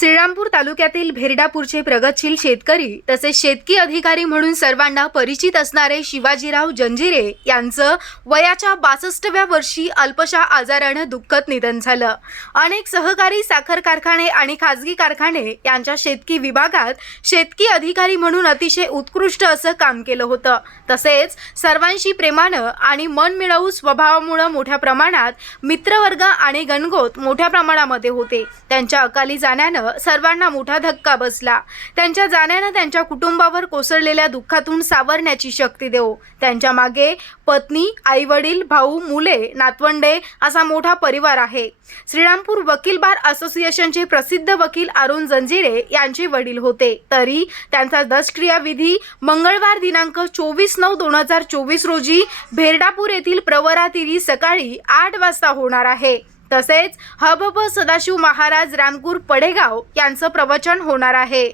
श्रीरामपूर तालुक्यातील भेरडापूरचे प्रगतशील शेतकरी तसेच शेतकी अधिकारी म्हणून सर्वांना परिचित असणारे शिवाजीराव जंजिरे यांचं वयाच्या बासष्टव्या वर्षी अल्पशा आजारानं दुःखद निधन झालं. अनेक सहकारी साखर कारखाने आणि खाजगी कारखाने यांच्या शेतकी विभागात शेतकी अधिकारी म्हणून अतिशय उत्कृष्ट असं काम केलं होतं. तसेच सर्वांशी प्रेमानं आणि मन मिळवू स्वभावामुळं मोठ्या प्रमाणात मित्रवर्ग आणि गणगोत मोठ्या प्रमाणामध्ये होते. त्यांच्या अकाली जाण्यानं सर्वांना मोठा धक्का बसला. त्यांच्या जाण्यानं त्यांच्या कुटुंबावर कोसळलेल्या दुःखातून सावरण्याची शक्ती देऊ त्यांच्या मागे पत्नी आई वडील भाऊ मुले नातवंडे असा मोठा परिवार आहे. श्रीरामपूर वकील बार असोसिएशनचे प्रसिद्ध वकील अरुण जंजिरे यांचे वडील होते. तरी त्यांचा दशक्रियाविधी मंगळवार दिनांक चोवीस नऊ दोन हजार चोवीस रोजी भेरडापूर येथील प्रवरातिरी सकाळी आठ वाजता होणार आहे. तसेच हबब सदाशिव महाराज रामपूर पडेगाव यांचं प्रवचन होणार आहे.